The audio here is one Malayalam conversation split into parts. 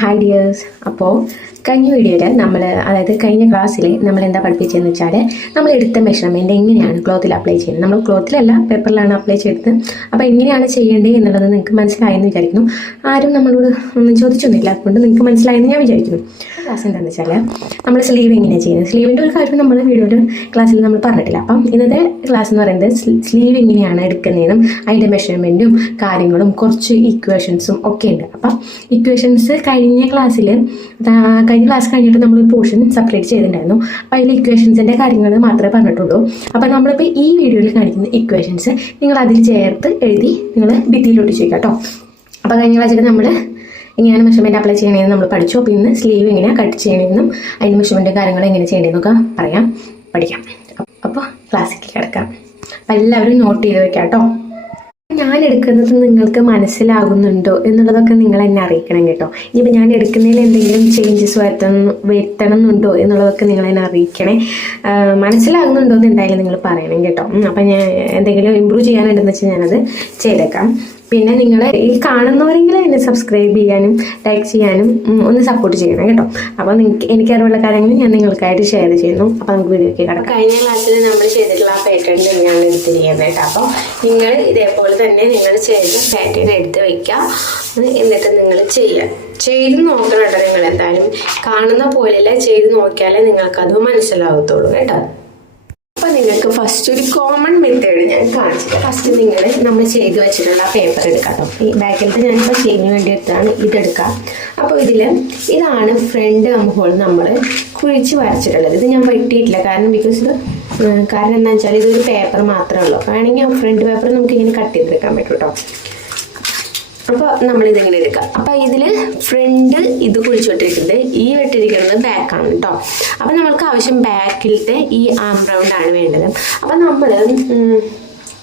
Hi dears. അപ്പോൾ കഴിഞ്ഞ വീഡിയോയിൽ കഴിഞ്ഞ ക്ലാസ്സിൽ നമ്മൾ എന്താ പഠിപ്പിച്ചതെന്ന് വെച്ചാൽ നമ്മൾ എടുത്ത മെഷർമെൻറ്റ് എങ്ങനെയാണ് ക്ലോത്തിൽ അപ്ലൈ ചെയ്യുന്നത്. നമ്മൾ ക്ലോത്തിലല്ല പേപ്പറിലാണ് അപ്ലൈ ചെയ്തത്. അപ്പോൾ എങ്ങനെയാണ് ചെയ്യേണ്ടത് എന്നുള്ളത് നിങ്ങൾക്ക് മനസ്സിലായെന്ന് വിചാരിക്കുന്നു. ആരും നമ്മളോട് ഒന്നും ചോദിച്ചൊന്നുമില്ല, അതുകൊണ്ട് നിങ്ങൾക്ക് മനസ്സിലായെന്ന് ഞാൻ വിചാരിക്കുന്നു. ക്ലാസ് എന്താണെന്ന് വെച്ചാൽ നമ്മൾ സ്ലീവ് എങ്ങനെയാണ് ചെയ്യുന്നത്. സ്ലീവിൻ്റെ ഒരു കാര്യം നമ്മൾ ക്ലാസ്സിൽ നമ്മൾ പറഞ്ഞിട്ടില്ല. അപ്പം ഇന്നത്തെ ക്ലാസ് എന്ന് പറയുന്നത് സ്ലീവ് എങ്ങനെയാണ് എടുക്കുന്നതെന്നും അതിൻ്റെ മെഷർമെൻറ്റും കാര്യങ്ങളും കുറച്ച് ഇക്വേഷൻസും ഒക്കെ ഉണ്ട്. അപ്പം ഇക്വേഷൻസ് കഴിഞ്ഞ ക്ലാസ് കഴിഞ്ഞിട്ട് നമ്മളൊരു പോർഷൻ സെപ്പറേറ്റ് ചെയ്തിട്ടുണ്ടായിരുന്നു. അപ്പോൾ അതിൽ ഇക്വേഷൻസിൻ്റെ കാര്യങ്ങൾ മാത്രമേ പറഞ്ഞിട്ടുള്ളൂ. അപ്പോൾ നമ്മളിപ്പോൾ ഈ വീഡിയോയിൽ കാണിക്കുന്ന ഇക്വേഷൻസ് നിങ്ങൾ അതിൽ ചേർത്ത് എഴുതി നിങ്ങൾ ഭിത്തിയിലോട്ട് ചോദിക്കാം കേട്ടോ. അപ്പോൾ കഴിഞ്ഞ ക്ലാസ്സിൽ നമ്മൾ എങ്ങനെയാണ് മെഷർമെൻറ്റ് അപ്ലൈ ചെയ്യണമെന്ന് നമ്മൾ പഠിച്ചു. അപ്പോൾ ഇന്ന് സ്ലീവ് എങ്ങനെയാണ് കട്ട് ചെയ്യണമെന്നും അതിൻ്റെ മെഷർമെൻറ്റ് കാര്യങ്ങൾ എങ്ങനെ ചെയ്യണമെന്നൊക്കെ പഠിക്കാം. അപ്പോൾ ക്ലാസ്സിലേക്ക് കിടക്കാം. അപ്പോൾ എല്ലാവരും നോട്ട് ചെയ്ത് വെക്കാം കേട്ടോ. ഞാൻ എടുക്കുന്നത് നിങ്ങൾക്ക് മനസ്സിലാകുന്നുണ്ടോ എന്നുള്ളതൊക്കെ നിങ്ങൾ എന്നെ അറിയിക്കണം കേട്ടോ. ഇനിയിപ്പോൾ ഞാൻ എടുക്കുന്നതിൽ എന്തെങ്കിലും ചേഞ്ചസ് വരുത്തണം എന്നുണ്ടോ എന്നുള്ളതൊക്കെ നിങ്ങൾ എന്നെ അറിയിക്കണേ. മനസ്സിലാകുന്നുണ്ടോ എന്ന് എന്തായാലും നിങ്ങൾ പറയണം കേട്ടോ. അപ്പം ഞാൻ എന്തെങ്കിലും ഇമ്പ്രൂവ് ചെയ്യാനുണ്ടെന്ന് വെച്ചാൽ ഞാനത് ചെയ്തേക്കാം. പിന്നെ നിങ്ങൾ ഈ കാണുന്നവരെങ്കിലും എന്നെ സബ്സ്ക്രൈബ് ചെയ്യാനും ലൈക്ക് ചെയ്യാനും ഒന്ന് സപ്പോർട്ട് ചെയ്യണം കേട്ടോ. അപ്പോൾ എനിക്കറിവുള്ള കാര്യങ്ങൾ ഞാൻ നിങ്ങൾക്കായിട്ട് ഷെയർ ചെയ്യുന്നു. അപ്പോൾ നമുക്ക് വീഡിയോയ്ക്ക് കിടക്കാം. കഴിഞ്ഞ ക്ലാസ്സിൽ നമ്മൾ ചെയ്തിട്ടുള്ള ആ പാറ്റേൺ തന്നെയാണ് എടുത്തിരിക്കുന്നത് കേട്ടോ. അപ്പോൾ നിങ്ങൾ ഇതേപോലെ തന്നെ നിങ്ങൾ ചെയ്ത പാറ്റേൺ എടുത്ത് വയ്ക്കുക. എന്നിട്ട് നിങ്ങൾ ചെയ്ത് നോക്കണം കേട്ടോ. നിങ്ങൾ എന്തായാലും കാണുന്ന പോലെയല്ല, ചെയ്ത് നോക്കിയാലേ നിങ്ങൾക്കത് മനസ്സിലാകത്തുള്ളൂ കേട്ടോ. അപ്പോൾ നിങ്ങൾക്ക് ഫസ്റ്റ് ഒരു കോമൺ മെത്തേഡ് ഞാൻ കാണിച്ചിട്ട് ഫസ്റ്റ് നമ്മൾ ചെയ്ത് വെച്ചിട്ടുള്ള പേപ്പർ എടുക്കാം കേട്ടോ. ഈ ബാക്കിലത്തെ ഞാനിപ്പോൾ ചെയ്യുന്ന വേണ്ടി എടുത്താണ് ഇതെടുക്കാം. അപ്പോൾ ഇതാണ് ഫ്രണ്ട് ഹോൾ നമ്മൾ കുഴിച്ച് വരച്ചിട്ടുള്ളത്. ഇത് ഞാൻ വെട്ടിയിട്ടില്ല, കാരണം എന്താണെന്ന് വെച്ചാൽ ഇതൊരു പേപ്പർ മാത്രമേ ഉള്ളൂ. വേണമെങ്കിൽ ആ ഫ്രണ്ട് പേപ്പർ നമുക്ക് ഇങ്ങനെ കട്ട് ചെയ്തെടുക്കാൻ പറ്റും കേട്ടോ. അപ്പോൾ നമ്മളിതിങ്ങനെ എടുക്കാം. അപ്പോൾ ഇതിൽ ഫ്രണ്ട് ഇത് കുഴിച്ചിട്ടിരിക്കുന്നത്, ഈ വെട്ടിരിക്കുന്നത് ബാക്കാണ് കേട്ടോ. അപ്പോൾ നമ്മൾക്ക് ആവശ്യം ബാക്കിലത്തെ ഈ ആം റൗണ്ടാണ് വേണ്ടത്. അപ്പോൾ നമ്മൾ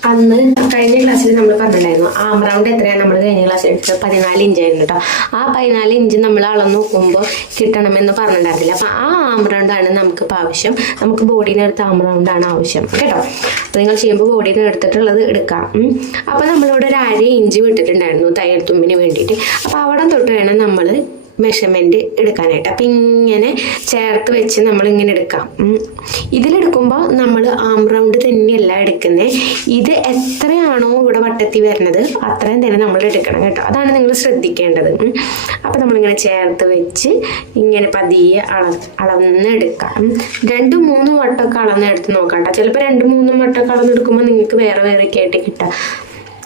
അന്ന് കഴിഞ്ഞ ക്ലാസ്സിൽ നമ്മൾ പറഞ്ഞിട്ടുണ്ടായിരുന്നു ആം റൗണ്ട് എത്രയാണ് നമ്മൾ കഴിഞ്ഞ ക്ലാസ്സിൽ എടുത്തത് 14 ഇഞ്ചായിരുന്നു കേട്ടോ. ആ 14 ഇഞ്ച് നമ്മൾ അളന്ന് നോക്കുമ്പോൾ കിട്ടണമെന്ന് പറഞ്ഞിട്ടുണ്ടായിരുന്നില്ല. അപ്പോൾ ആ ആം റൗണ്ടാണ് നമുക്കിപ്പോൾ ആവശ്യം. നമുക്ക് ബോഡീനെ എടുത്ത ആം റൗണ്ടാണ് ആവശ്യം കേട്ടോ. അപ്പോൾ നിങ്ങൾ ചെയ്യുമ്പോൾ ബോഡീനെ എടുത്തിട്ടുള്ളത് എടുക്കാം. അപ്പോൾ നമ്മളിവിടെ ഒരു 1/2 ഇഞ്ച് വിട്ടിട്ടുണ്ടായിരുന്നു തയ്യൽ തുമ്പിന് വേണ്ടിയിട്ട്. അപ്പോൾ അവിടെ തൊട്ട് വേണം നമ്മൾ മെഷർമെൻറ്റ് എടുക്കാനായിട്ട്. അപ്പം ഇങ്ങനെ ചേർത്ത് വെച്ച് നമ്മളിങ്ങനെ എടുക്കാം. ഇതിലെടുക്കുമ്പോൾ നമ്മൾ ആം റൗണ്ട് തന്നെയല്ല എടുക്കുന്നത്. ഇത് എത്രയാണോ ഇവിടെ വട്ടത്തിൽ വരുന്നത് അത്രയും തന്നെ നമ്മൾ എടുക്കണം കേട്ടോ. അതാണ് നിങ്ങൾ ശ്രദ്ധിക്കേണ്ടത്. അപ്പം നമ്മളിങ്ങനെ ചേർത്ത് വെച്ച് ഇങ്ങനെ പതിയെ അളന്നെടുക്കാം. 2-3 വട്ടമൊക്കെ അളന്നെടുത്ത് നോക്കാം കേട്ടോ. ചിലപ്പോൾ 2-3 വട്ടമൊക്കെ അളന്നെടുക്കുമ്പോൾ നിങ്ങൾക്ക് വേറെ ഒക്കെ ആയിട്ട് കിട്ടാം.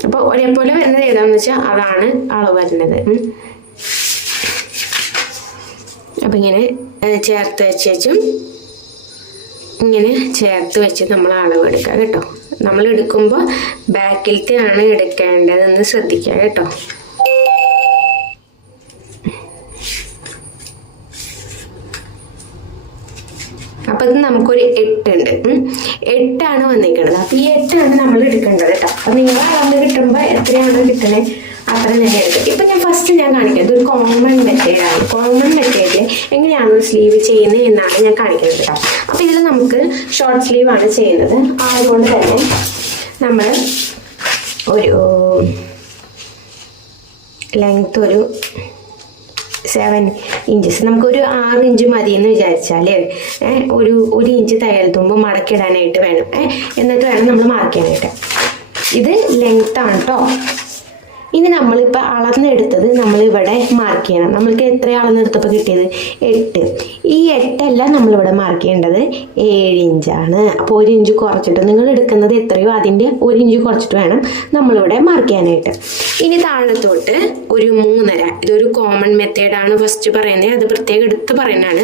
അപ്പോൾ ഒരേപോലെ വരുന്നത് ഏതാണെന്ന് വെച്ചാൽ അതാണ് അളവ് വരുന്നത്. അപ്പം ഇങ്ങനെ ചേർത്ത് വെച്ചും ഇങ്ങനെ ചേർത്ത് വെച്ച് നമ്മൾ അളവെടുക്കുക കേട്ടോ. നമ്മൾ എടുക്കുമ്പോൾ ബാക്കിലത്തെ ആണ് എടുക്കേണ്ടതെന്ന് ശ്രദ്ധിക്കുക കേട്ടോ. അപ്പം ഇത് നമുക്കൊരു 8 ഉണ്ട്. 8 വന്നിരിക്കുന്നത്. അപ്പം ഈ 8 നമ്മൾ എടുക്കേണ്ടത് കേട്ടോ. അപ്പം നിങ്ങൾ അളന്ന് കിട്ടുമ്പോൾ എത്രയാണ് കിട്ടണേ അത്ര തന്നെ എടുക്കും. ഇപ്പം ഞാൻ ഫസ്റ്റ് കാണിക്കുന്നത് ഇതൊരു കോമൺ മെത്തേഡാണ്. കോമൺ മെത്തേഡിൽ എങ്ങനെയാണ് സ്ലീവ് ചെയ്യുന്നത് എന്നാണ് ഞാൻ കാണിക്കുന്നത് കേട്ടോ. അപ്പോൾ ഇതിൽ നമുക്ക് ഷോർട്ട് സ്ലീവ് ആണ് ചെയ്യുന്നത്. അതുകൊണ്ട് തന്നെ നമ്മൾ ഒരു ലെങ്ത് ഒരു 7 ഇഞ്ചസ്, നമുക്കൊരു 6 ഇഞ്ച് മതി എന്ന് വിചാരിച്ചാൽ ഒരു ഇഞ്ച് തയ്യൽ തുമ്പ് മടക്കിടാനായിട്ട് വേണം. എന്നിട്ട് വേണം നമ്മൾ മാർക്ക് ചെയ്യാനായിട്ട്. ഇത് ലെങ്ത്താണ് കേട്ടോ. ഇനി നമ്മളിപ്പോൾ അളന്നെടുത്തത് നമ്മളിവിടെ മാർക്ക് ചെയ്യണം. നമ്മൾക്ക് എത്ര അളന്നെടുത്തപ്പോൾ കിട്ടിയത് 8. ഈ 8 നമ്മളിവിടെ മാർക്ക് ചെയ്യേണ്ടത് 7 ഇഞ്ചാണ്. അപ്പോൾ 1 ഇഞ്ച് കുറച്ചിട്ട് നിങ്ങൾ എടുക്കുന്നത് എത്രയോ അതിൻ്റെ 1 ഇഞ്ച് കുറച്ചിട്ട് വേണം നമ്മളിവിടെ മാർക്ക് ചെയ്യാനായിട്ട്. ഇനി താഴത്തോട്ട് ഒരു 3.5. ഇതൊരു കോമൺ മെത്തേഡാണ് ഫസ്റ്റ് പറയുന്നത്. അത് പ്രത്യേകം എടുത്ത് പറയുന്നതാണ്.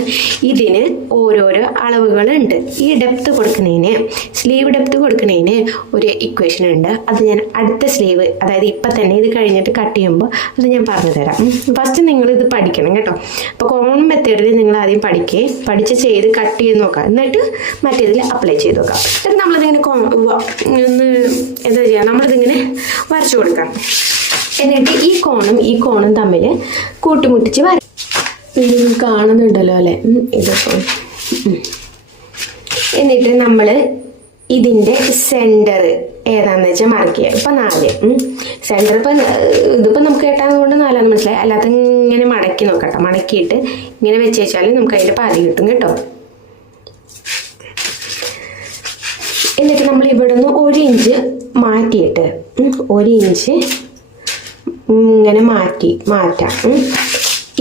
ഇതിന് ഓരോരോ അളവുകളുണ്ട്. ഈ ഡെപ്ത് കൊടുക്കുന്നതിന്, സ്ലീവ് ഡെപ്ത് കൊടുക്കുന്നതിന് ഒരു ഇക്വേഷൻ ഉണ്ട്. അത് ഞാൻ അടുത്ത സ്ലീവ്, അതായത് ഇപ്പം തന്നെ ഇത് കഴിഞ്ഞിട്ട് കട്ട് ചെയ്യുമ്പോൾ അത് ഞാൻ പറഞ്ഞു തരാം. ഫസ്റ്റ് നിങ്ങളിത് പഠിക്കണം കേട്ടോ. അപ്പോൾ കോമൺ മെത്തേഡിൽ നിങ്ങൾ ആദ്യം പഠിച്ച് ചെയ്ത് കട്ട് ചെയ്ത് നോക്കാം. എന്നിട്ട് മറ്റേതിൽ അപ്ലൈ ചെയ്ത് നോക്കാം. എന്നിട്ട് നമ്മളിതിങ്ങനെ എന്താ ചെയ്യുക, നമ്മളിതിങ്ങനെ വരച്ചു കൊടുക്കാം. എന്നിട്ട് ഈ കോണും തമ്മിൽ കൂട്ടിമുട്ടിച്ച് കാണുന്നുണ്ടല്ലോ അല്ലേ ഇതിപ്പോൾ. എന്നിട്ട് നമ്മൾ ഇതിൻ്റെ സെൻറ്റർ ഏതാണെന്ന് വെച്ചാൽ മാർക്ക് ചെയ്യുക. ഇപ്പം 4 സെൻറ്റർ ഇപ്പം ഇതിപ്പോൾ നമുക്ക് കേട്ടാൽ കൊണ്ട് 4 മനസ്സിലായി. അല്ലാതെ ഇങ്ങനെ മടക്കി നോക്കട്ടെ. മടക്കിയിട്ട് ഇങ്ങനെ വെച്ച് വെച്ചാൽ നമുക്ക് അതിൻ്റെ പാതി കിട്ടും കേട്ടോ. എന്നിട്ട് നമ്മൾ ഇവിടെ നിന്ന് 1 ഇഞ്ച് മാറ്റിയിട്ട് 1 ഇഞ്ച് ഇങ്ങനെ മാറ്റാം.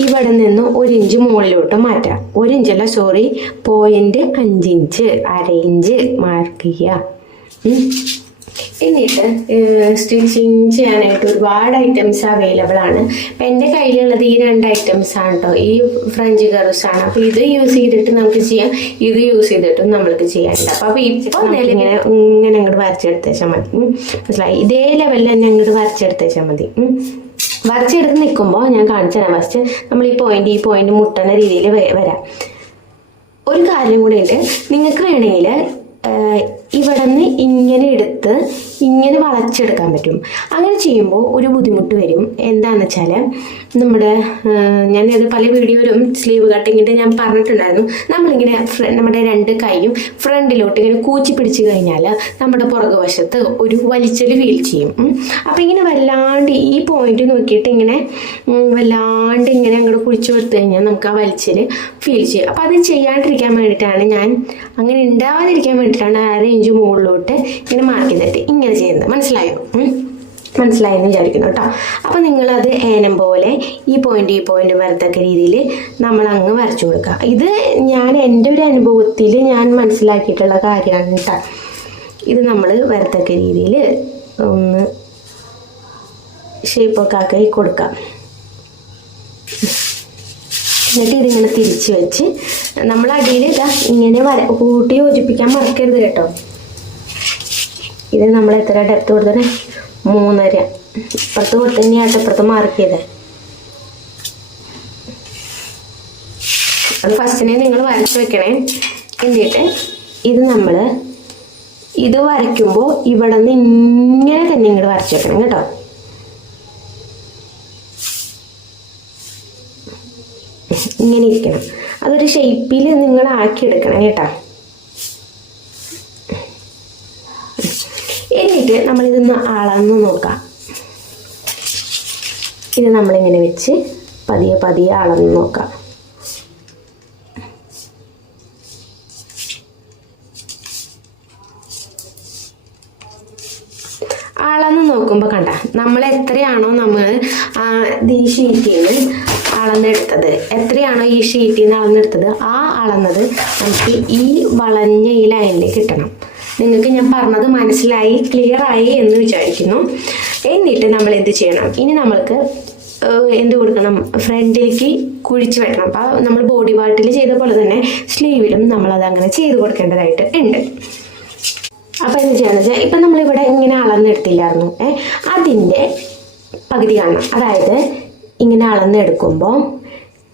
ഇവിടെ നിന്ന് 1 ഇഞ്ച് മുകളിലോട്ട് മാറ്റാം. 1 ഇഞ്ചല്ല, സോറി, 0.5 ഇഞ്ച്, 1/2 ഇഞ്ച് മാർക്ക് ചെയ്യുക. എന്നിട്ട് സ്റ്റിച്ചിങ് ചെയ്യാനായിട്ട് ഒരുപാട് ഐറ്റംസ് അവൈലബിൾ ആണ്. അപ്പം എൻ്റെ കയ്യിലുള്ളത് ഈ 2 ഐറ്റംസ് ആണ് കേട്ടോ. ഈ ഫ്രഞ്ച് കർവ്സാണ്. അപ്പോൾ ഇത് യൂസ് ചെയ്തിട്ട് നമുക്ക് ചെയ്യാം, ഇത് യൂസ് ചെയ്തിട്ടും നമ്മൾക്ക് ചെയ്യാനുണ്ട്. അപ്പോൾ ഇപ്പോൾ ഇങ്ങനെ അങ്ങോട്ട് വരച്ചെടുത്തേച്ചാൽ മതി. മനസ്സിലായി? ഇതേ ലെവലിൽ തന്നെ അങ്ങോട്ട് വരച്ചെടുത്തേച്ചാൽ മതി. വരച്ചെടുത്ത് നിൽക്കുമ്പോൾ ഞാൻ കാണിച്ചു തരാം. ഫസ്റ്റ് നമ്മൾ ഈ പോയിന്റ് മുട്ടുന്ന രീതിയിൽ വരാം. ഒരു കാര്യം കൂടെ ഉണ്ട്, നിങ്ങൾക്ക് വേണമെങ്കിൽ ഇവിടെ നിന്ന് ഇങ്ങനെ എടുത്ത് ഇങ്ങനെ വളച്ചെടുക്കാൻ പറ്റും. അങ്ങനെ ചെയ്യുമ്പോൾ ഒരു ബുദ്ധിമുട്ട് വരും. എന്താണെന്ന് വെച്ചാൽ നമ്മുടെ ഞാനത് പല വീഡിയോയിലും സ്ലീവ് കട്ടിങ്ങിൻ്റെ ഞാൻ പറഞ്ഞിട്ടുണ്ടായിരുന്നു. നമ്മളിങ്ങനെ നമ്മുടെ 2 കൈയും ഫ്രണ്ടിലോട്ട് ഇങ്ങനെ കൂച്ചി പിടിച്ച് കഴിഞ്ഞാൽ നമ്മുടെ പുറകുവശത്ത് ഒരു വലിച്ചൽ ഫീൽ ചെയ്യും. അപ്പം ഇങ്ങനെ വല്ലാണ്ട് ഈ പോയിന്റ് നോക്കിയിട്ട് ഇങ്ങനെ വല്ലാണ്ട് ഇങ്ങനെ അങ്ങോട്ട് കുഴിച്ചു കൊടുത്തു കഴിഞ്ഞാൽ നമുക്ക് ആ വലിച്ചൽ ഫീൽ ചെയ്യും. അപ്പം അത് ചെയ്യാണ്ടിരിക്കാൻ വേണ്ടിയിട്ടാണ് ഞാൻ, അങ്ങനെ ഉണ്ടാവാതിരിക്കാൻ വേണ്ടിയിട്ടാണ് 1/2 ഇഞ്ച് മുകളിലോട്ട് ഇങ്ങനെ മാർക്ക് ചെയ്തിട്ട് ഇങ്ങനെ ചെയ്യുന്നത്. മനസ്സിലായോ? മനസ്സിലായെന്ന് വിചാരിക്കുന്നു കേട്ടോ. അപ്പം നിങ്ങളത് ഏനം പോലെ ഈ പോയിന്റ് വരത്തക്ക രീതിയിൽ നമ്മൾ അങ്ങ് വരച്ചു കൊടുക്കുക. ഇത് ഞാൻ എൻ്റെ ഒരു അനുഭവത്തിൽ ഞാൻ മനസ്സിലാക്കിയിട്ടുള്ള കാര്യമാണ് കേട്ടോ. ഇത് നമ്മൾ വരത്തക്ക രീതിയിൽ ഒന്ന് ഷേപ്പൊക്കെ ആക്കി കൊടുക്കാം. എന്നിട്ട് ഇതിങ്ങനെ തിരിച്ച് വെച്ച് നമ്മൾ അടിയിൽ ഇങ്ങനെ കൂട്ടി യോജിപ്പിക്കാൻ മറക്കരുത് കേട്ടോ. ഇത് നമ്മൾ എത്ര ഡെപ്ത് കൊടുത്തേ? 3.5. ഇപ്പുറത്ത് കൊടുത്ത് തന്നെയായിട്ട് ഇപ്പുറത്ത് മാർക്ക് ചെയ്തേ. അത് ഫസ്റ്റിനെ നിങ്ങൾ വരച്ച് വെക്കണേ. എന്നിട്ട് ഇത് വരയ്ക്കുമ്പോൾ ഇവിടെ നിന്ന് ഇങ്ങനെ തന്നെ ഇങ്ങോട്ട് വരച്ച് വെക്കണം കേട്ടോ. ഇങ്ങനെ ഇരിക്കണം. അതൊരു ഷേപ്പിൽ നിങ്ങൾ ആക്കിയെടുക്കണം കേട്ടോ. എന്നിട്ട് നമ്മളിതൊന്ന് അളന്ന് നോക്കാം. ഇത് നമ്മളിങ്ങനെ വെച്ച് പതിയെ അളന്ന് നോക്കാം. അളന്ന് നോക്കുമ്പോൾ കണ്ട, നമ്മൾ എത്രയാണോ നമ്മൾ ഈ ഷീറ്റിൽ നിന്ന് അളന്നെടുത്തത്, എത്രയാണോ ഈ ഷീറ്റിൽ നിന്ന് അളന്നെടുത്തത്, ആ അളന്നത് നമുക്ക് ഈ വളഞ്ഞ ഈ ലൈനിൽ കിട്ടണം. നിങ്ങൾക്ക് ഞാൻ പറഞ്ഞത് മനസ്സിലായി, ക്ലിയർ ആയി എന്ന് വിചാരിക്കുന്നു. എന്നിട്ട് നമ്മൾ എന്ത് ചെയ്യണം? ഇനി നമ്മൾക്ക് എന്ത് കൊടുക്കണം? ഫ്രണ്ടിലേക്ക് കുഴിച്ച് വെക്കണം. അപ്പോൾ നമ്മൾ ബോഡി പാർട്ടിൽ ചെയ്ത പോലെ തന്നെ സ്ലീവിലും നമ്മളത് അങ്ങനെ ചെയ്ത് കൊടുക്കേണ്ടതായിട്ട് ഉണ്ട്. അപ്പോൾ എന്ത് ചെയ്യാന്ന് വെച്ചാൽ, ഇപ്പം നമ്മളിവിടെ ഇങ്ങനെ അളന്നെടുത്തില്ലായിരുന്നു, അതിൻ്റെ പകുതി കാണണം. അതായത് ഇങ്ങനെ അളന്നെടുക്കുമ്പോൾ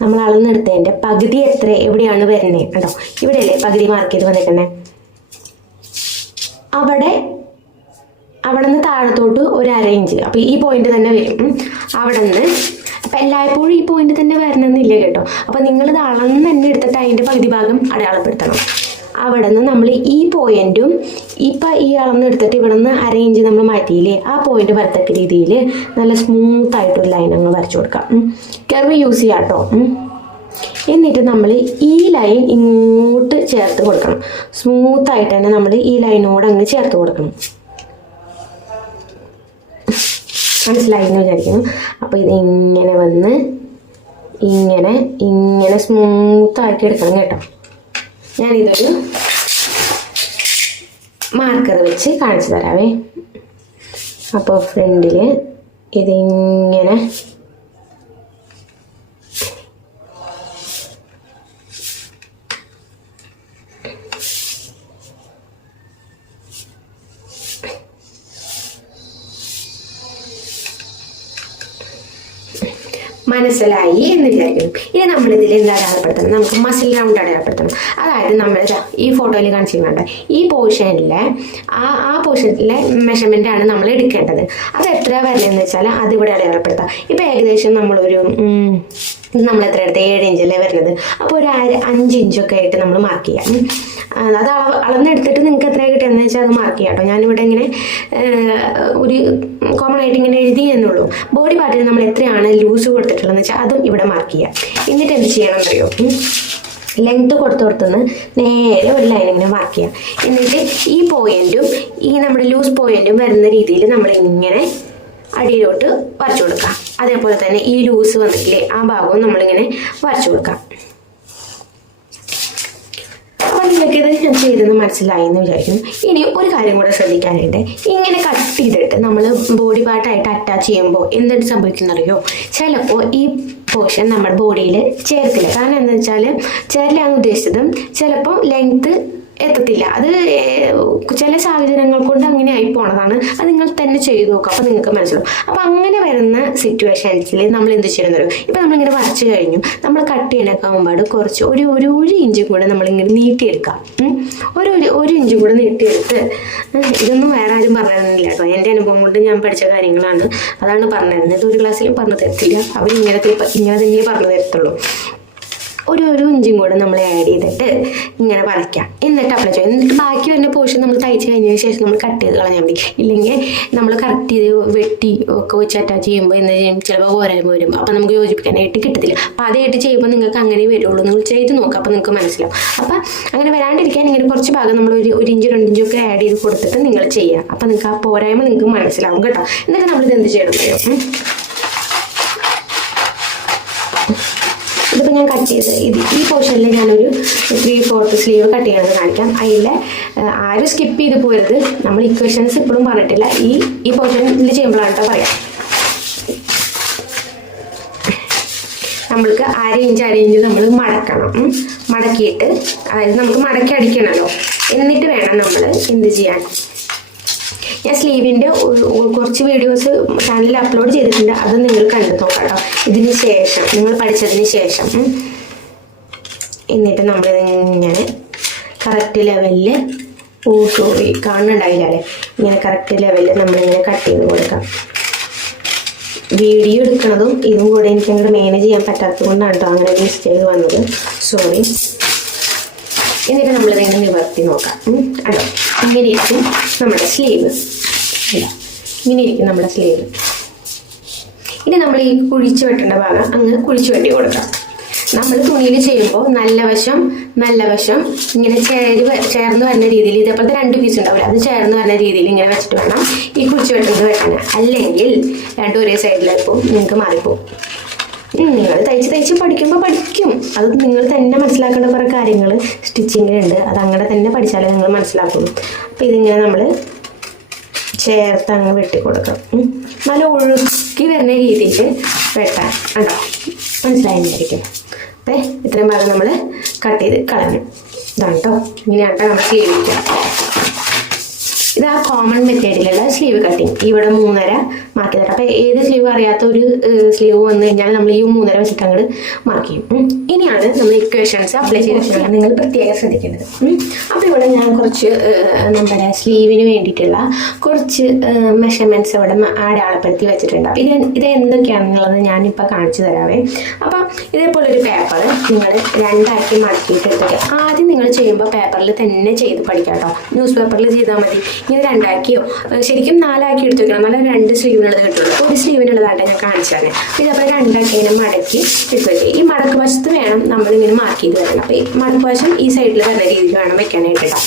നമ്മൾ അളന്നെടുത്തതിൻ്റെ പകുതി എവിടെയാണ് വരുന്നത് കേട്ടോ. ഇവിടെയല്ലേ പകുതി മാർക്ക് ചെയ്ത് വന്നിട്ടുണ്ടേ. അവിടെ നിന്ന് താഴത്തോട്ട് ഒരു 1/2 ഇഞ്ച്. അപ്പോൾ ഈ പോയിന്റ് തന്നെ വരും അവിടെ നിന്ന്. അപ്പം എല്ലായ്പ്പോഴും ഈ പോയിന്റ് തന്നെ വരണമെന്നില്ല കേട്ടോ. അപ്പോൾ നിങ്ങളിത് അളന്ന് തന്നെ എടുത്തിട്ട് അതിൻ്റെ പകുതി ഭാഗം അടയാളപ്പെടുത്തണം. അവിടെ നിന്ന് നമ്മൾ ഈ പോയിന്റും ഇപ്പം ഈ അളന്നെടുത്തിട്ട് ഇവിടെ നിന്ന് 1/2 ഇഞ്ച് നമ്മൾ മാറ്റിയില്ലേ, ആ പോയിന്റ് വരത്തക്ക രീതിയിൽ നല്ല സ്മൂത്തായിട്ടൊരു ലൈൻ അങ്ങ് വരച്ചു കൊടുക്കാം. കർവ് യൂസ് ചെയ്യാം കേട്ടോ. എന്നിട്ട് നമ്മൾ ഈ ലൈൻ ഇങ്ങോട്ട് ചേർത്ത് കൊടുക്കണം. സ്മൂത്തായിട്ട് തന്നെ നമ്മൾ ഈ ലൈനോട് അങ്ങ് ചേർത്ത് കൊടുക്കണം. മനസ്സിലായി എന്ന് വിചാരിക്കുന്നു. അപ്പോൾ ഇത് ഇങ്ങനെ വന്ന് ഇങ്ങനെ സ്മൂത്താക്കി എടുക്കണം കേട്ടോ. ഞാനിതൊരു മാർക്കർ വെച്ച് കാണിച്ചു തരാവേ. അപ്പോൾ ഫ്രണ്ടിൽ ഇതിങ്ങനെ മനസ്സിലായി എന്ന് വിചാരിക്കുന്നു. ഇനി നമ്മളിതിൽ എന്താ അടയാളപ്പെടുത്തണം? നമുക്ക് മസിൽ റൗണ്ട് അടയാളപ്പെടുത്തണം. അതായത് നമ്മൾ ഈ ഫോട്ടോയിൽ കാണിച്ചിട്ടുണ്ട്, ഈ പോർഷനിലെ ആ പോർഷനിലെ മെഷർമെൻ്റ് ആണ് നമ്മൾ എടുക്കേണ്ടത്. അത് എത്ര വരുന്നതെന്ന് വെച്ചാൽ അതിവിടെ അടയാളപ്പെടുത്താം. ഇപ്പം ഏകദേശം നമ്മളൊരു നമ്മൾ എത്ര എടുത്ത് 7 ഇഞ്ചല്ലേ വരുന്നത്. അപ്പോൾ ഒരു 5 ഇഞ്ചൊക്കെ ആയിട്ട് നമ്മൾ മാർക്ക് ചെയ്യാം. അത് അളന്നെടുത്തിട്ട് നിങ്ങൾക്ക് എത്ര കിട്ടുകയെന്ന് വെച്ചാൽ അത് മാർക്ക് ചെയ്യാം കേട്ടോ. ഞാനിവിടെ ഇങ്ങനെ ഒരു കോമൺ ആയിട്ട് ഇങ്ങനെ എഴുതി എന്നുള്ളൂ. ബോഡി പാർട്ടിന് നമ്മൾ എത്രയാണ് ലൂസ് കൊടുത്തിട്ടുള്ളതെന്ന് വെച്ചാൽ അതും ഇവിടെ മാർക്ക് ചെയ്യാം. എന്നിട്ട് എന്ത് ചെയ്യണം എന്നറിയോ, ലെങ്ത് കൊടുത്തുനിന്ന് നേരെ ഒരു ലൈൻ ഇങ്ങനെ മാർക്ക് ചെയ്യാം. എന്നിട്ട് ഈ പോയിന്റും ഈ നമ്മുടെ ലൂസ് പോയിന്റും വരുന്ന രീതിയിൽ നമ്മൾ ഇങ്ങനെ അടിയിലോട്ട് വരച്ചു കൊടുക്കാം. അതേപോലെ തന്നെ ഈ ലൂസ് വന്നിട്ടില്ലേ ആ ഭാഗവും നമ്മളിങ്ങനെ വരച്ചു കൊടുക്കാം. അപ്പം നിങ്ങൾക്കിത് ഞാൻ ചെയ്തെന്ന് മനസ്സിലായി എന്ന് വിചാരിക്കുന്നു. ഇനി ഒരു കാര്യം കൂടെ ശ്രദ്ധിക്കാനായിട്ട്, ഇങ്ങനെ കട്ട് ചെയ്തിട്ട് നമ്മൾ ബോഡി പാർട്ടായിട്ട് അറ്റാച്ച് ചെയ്യുമ്പോൾ എന്തെങ്കിലും സംഭവിക്കുന്നറിയോ, ചിലപ്പോൾ ഈ പോർഷൻ നമ്മുടെ ബോഡിയിൽ ചേർത്തില്ല. കാരണം എന്താ വെച്ചാൽ ചേരലാന്ന് ഉദ്ദേശിച്ചത് ചിലപ്പോൾ ലെങ്ത്ത് എത്തത്തില്ല. അത് ചില സാഹചര്യങ്ങൾ കൊണ്ട് അങ്ങനെ ആയി പോണതാണ്. അത് നിങ്ങൾ തന്നെ ചെയ്ത് നോക്കുക, അപ്പോൾ നിങ്ങൾക്ക് മനസ്സിലാവും. അപ്പോൾ അങ്ങനെ വരുന്ന സിറ്റുവേഷൻസിൽ നമ്മൾ എന്ത് ചെയ്യണമെന്ന് പറയും, ഇപ്പം നമ്മളിങ്ങനെ വരച്ച് കഴിഞ്ഞു, നമ്മൾ കട്ട് ചെയ്യാനൊക്കെ ആകുമ്പോൾ കുറച്ച് ഒരു ഇഞ്ചും കൂടെ നമ്മളിങ്ങനെ നീട്ടിയെടുക്കാം. ഒരു ഇഞ്ചും കൂടെ നീട്ടിയെടുത്ത്, ഇതൊന്നും വേറെ ആരും പറഞ്ഞിരുന്നില്ല കേട്ടോ, എൻ്റെ അനുഭവം കൊണ്ട് ഞാൻ പഠിച്ച കാര്യങ്ങളാണ്, അതാണ് പറഞ്ഞിരുന്നത്. ഇത് ഒരു ക്ലാസ്സിലും പറഞ്ഞു തരത്തില്ല, അവരിങ്ങനെ തന്നെ പറഞ്ഞു തരത്തുള്ളൂ. ഒരു ഇഞ്ചും കൂടെ നമ്മൾ ആഡ് ചെയ്തിട്ട് ഇങ്ങനെ വരയ്ക്കാം. എന്നിട്ട് അപ്ലൈ ചെയ്യാം. എന്നിട്ട് ബാക്കി വരുന്ന പോർഷൻ നമ്മൾ തയ്ച്ച് കഴിഞ്ഞതിന് ശേഷം നമ്മൾ കട്ട് ചെയ്ത് കളഞ്ഞാൽ മതി. ഇല്ലെങ്കിൽ നമ്മൾ കറക്റ്റ് ചെയ്ത് വെട്ടി ഒക്കെ വെച്ച് അറ്റാച്ച് ചെയ്യുമ്പോൾ എന്ത് ചെയ്യും, ചിലപ്പോൾ പോരായ്മ വരും. അപ്പോൾ നമുക്ക് യോജിപ്പിക്കാനായിട്ട് കിട്ടത്തില്ല. അപ്പോൾ അതായിട്ട് ചെയ്യുമ്പോൾ നിങ്ങൾക്ക് അങ്ങനെ വരുള്ളൂ. നിങ്ങൾ ചെയ്ത് നോക്കുക, അപ്പോൾ നിങ്ങൾക്ക് മനസ്സിലാവും. അപ്പോൾ അങ്ങനെ വരാണ്ടിരിക്കാൻ ഇങ്ങനെ കുറച്ച് ഭാഗം നമ്മൾ ഒരു ഇഞ്ച് 2 ഇഞ്ചൊക്കെ ആഡ് ചെയ്ത് കൊടുത്തിട്ട് നിങ്ങൾ ചെയ്യുക. അപ്പോൾ നിങ്ങൾക്ക് ആ പോരായ്മ നിങ്ങൾക്ക് മനസ്സിലാവും കേട്ടോ. എന്നിട്ട് നമ്മളിത് എന്ത് ചെയ്യണം അറിയോ, ഇതിപ്പോൾ ഞാൻ കട്ട് ചെയ്ത് ഈ പോർഷനിൽ ഞാനൊരു 3/4 സ്ലീവ് കട്ട് ചെയ്യണമെന്ന് കാണിക്കാം. അതിൽ ആരും സ്കിപ്പ് ചെയ്ത് പോരുത്. നമ്മൾ ഇക്വേഷൻസ് ഇപ്പോഴും പറഞ്ഞിട്ടില്ല, ഈ പോർഷനിൽ ചെയ്യുമ്പോഴാണ് കേട്ടോ പറയാം. നമ്മൾക്ക് 1/2 ഇഞ്ച് നമ്മൾ മടക്കണം. മടക്കിയിട്ട്, അതായത് നമുക്ക് മടക്കി അടിക്കണമല്ലോ, എന്നിട്ട് വേണം നമ്മൾ എന്ത് ചെയ്യാൻ. ഞാൻ സ്ലീവിൻ്റെ കുറച്ച് വീഡിയോസ് ചാനലിൽ അപ്ലോഡ് ചെയ്തിട്ടുണ്ട്, അത് നിങ്ങൾ കണ്ടു നോക്കാം കേട്ടോ. ഇതിന് ശേഷം നിങ്ങൾ പഠിച്ചതിന് ശേഷം എന്നിട്ട് നമ്മളിങ്ങനെ കറക്റ്റ് ലെവലിൽ, കാണുന്നുണ്ടായില്ലേ, ഇങ്ങനെ കറക്റ്റ് ലെവലിൽ നമ്മളിങ്ങനെ കട്ട് ചെയ്ത് കൊടുക്കാം. വീഡിയോ എടുക്കുന്നതും ഇതും കൂടെ എനിക്ക് അങ്ങോട്ട് മാനേജ് ചെയ്യാൻ പറ്റാത്തത് കൊണ്ടാണ് കേട്ടോ അങ്ങനെ മിസ്റ്റേക്ക് വന്നത്, സോറി. എന്നിട്ട് നമ്മളിതിങ്ങനെ നിവർത്തി നോക്കാം. അല്ലോ, ഇങ്ങനെ ഇരിക്കും നമ്മുടെ സ്ലീവ്. ഇങ്ങനെ ഇരിക്കും നമ്മുടെ സ്ലീവ്. ഇനി നമ്മൾ ഈ കുഴിച്ച് വെട്ടേണ്ട ഭാഗം അങ്ങ് കുഴിച്ച് വെട്ടി കൊടുക്കാം. നമ്മൾ തുണിയിൽ ചെയ്യുമ്പോൾ നല്ല വശം ഇങ്ങനെ ചേർന്ന് വരുന്ന രീതിയിൽ, ഇതേപോലത്തെ 2 പീസ് ഉണ്ടാവില്ല, അത് ചേർന്ന് വരുന്ന രീതിയിൽ ഇങ്ങനെ വെച്ചിട്ട് വേണം ഈ കുഴിച്ച് വെട്ടുന്നത് വെട്ടാൻ. അല്ലെങ്കിൽ രണ്ടും ഒരേ സൈഡിലായിപ്പോൾ നിങ്ങൾക്ക് മാറിപ്പോവും. നിങ്ങൾ തയ്ച്ച് പഠിക്കുമ്പോൾ പഠിക്കും. അത് നിങ്ങൾ തന്നെ മനസ്സിലാക്കേണ്ട കുറേ കാര്യങ്ങൾ സ്റ്റിച്ചിങ്ങിലുണ്ട്. അത് അങ്ങനെ തന്നെ പഠിച്ചാലേ നിങ്ങൾ മനസ്സിലാക്കുള്ളൂ. അപ്പോൾ ഇതിങ്ങനെ നമ്മൾ ചേർത്ത് അങ്ങ് വെട്ടിക്കൊടുക്കാം. നല്ല ഒഴുക്കി വരുന്ന രീതിയിൽ വെട്ടാൻ ഉണ്ടോ, മനസ്സിലായിരിക്കും. അപ്പം ഇത്രയും ഭാഗം നമ്മൾ കട്ട് ചെയ്ത് കളഞ്ഞു. ഇതാണ് കേട്ടോ, ഇങ്ങനെയാണ് കേട്ടോ നമ്മൾ സ്ലീവ് വയ്ക്കുക. ഇത് ആ കോമൺ മെത്തേഡിലുള്ള സ്ലീവ് കട്ടിങ്. ഇവിടെ 3.5 മാർക്ക് ചെയ്തിട്ട്, അപ്പോൾ ഏത് സ്ലീവ് അറിയാത്ത ഒരു സ്ലീവ് വന്നു കഴിഞ്ഞാൽ നമ്മൾ ഈ 3.5 വെച്ചിട്ട് അങ്ങോട്ട് മാർക്ക് ചെയ്യും. ഇനിയാണ് നമ്മൾ ഇക്വേഷൻസ് അപ്ലൈ ചെയ്തിട്ടുള്ളത്, നിങ്ങൾ പ്രത്യേകം ശ്രദ്ധിക്കേണ്ടത്. അപ്പോൾ ഇവിടെ ഞാൻ കുറച്ച് നമ്മുടെ സ്ലീവിന് വേണ്ടിയിട്ടുള്ള കുറച്ച് മെഷർമെൻറ്റ്സ് ഇവിടെ അടയാളപ്പെടുത്തി വെച്ചിട്ടുണ്ട്. അപ്പോൾ ഇത് എന്തൊക്കെയാണെന്നുള്ളത് ഞാനിപ്പോൾ കാണിച്ചു തരാവേ. അപ്പം ഇതേപോലെ ഒരു പേപ്പർ നിങ്ങൾ 2ആക്കി മടക്കിയിട്ട് എടുത്തിട്ട്, ആദ്യം നിങ്ങൾ ചെയ്യുമ്പോൾ പേപ്പറിൽ തന്നെ ചെയ്ത് പഠിക്കാം കേട്ടോ. ന്യൂസ് പേപ്പറിൽ ചെയ്താൽ മതി. ഇങ്ങനെ 2ആക്കിയോ ശരിക്കും 4ആക്കി എടുത്ത് വെക്കണം, നല്ല 2 സ്ലീവിനുള്ളത് കിട്ടുള്ളൂ. ഒരു സ്ലീവിനുള്ളതായിട്ട് ഞാൻ കാണിച്ചാണ്. അപ്പോൾ ഇതപ്പോൾ 2ആക്കി ഇങ്ങനെ മടക്കി എടുത്ത് വയ്ക്കുക. ഈ മടക്ക് വശത്ത് വേണം നമ്മളിങ്ങനെ മാർക്ക് ചെയ്ത് വരണം. അപ്പോൾ ഈ മടക്ക് വശം ഈ സൈഡിൽ വരുന്ന രീതിയിൽ വേണം വെക്കാനായിട്ട് കേട്ടോ.